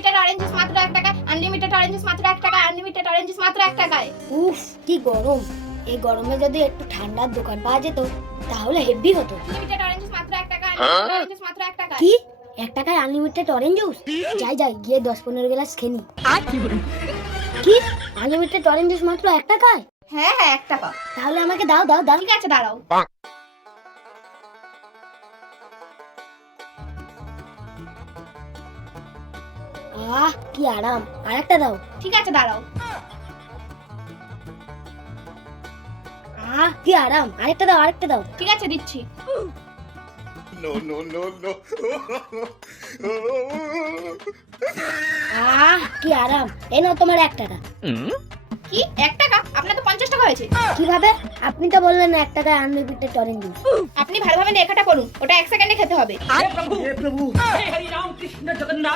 Unlimited orange juice মাত্র 1 টাকায়, unlimited orange juice মাত্র 1 টাকায়, আনলিমিটেড অরেঞ্জ জুস মাত্র 1 টাকায়। উফ কি গরম, এই গরমে যদি একটু ঠান্ডার দোকান পাওয়া যেত তাহলে হেভি হতো। আনলিমিটেড অরেঞ্জ জুস মাত্র 1 টাকা, আনলিমিটেড অরেঞ্জ জুস মাত্র 1 টাকায়। কি 1 টাকায় আনলিমিটেড অরেঞ্জ জুস? যাই যাই গিয়ে 10-15 গ্লাস খেয়ে নি। কি আনলিমিটেড অরেঞ্জ জুস মাত্র 1 টাকায়? হ্যাঁ হ্যাঁ 1 টাকা। তাহলে আমাকে দাও দাও দাও। ঠিক আছে দাঁড়াও। কি আরাম, আরেকটা দাও। ঠিক আছে দাঁড়াও। কি আরাম, আরেকটা দাও আরেকটা দাও। ঠিক আছে দিচ্ছি। No, no, no, no. কি আরাম, এই নাও তোমার 1 টাকা। কি 1 টাকা? আপনার তো 50 টাকা হয়েছে। কিভাবে? আপনি তো বললেন 1 টাকায় আনলিমিটেড অরেঞ্জ জুস। আপনি ভালোভাবে লেখাটা করুন, ওটা 1 সেকেন্ডে খেতে হবে। हे प्रभु हे हरि राम कृष्ण जगन्नाथ।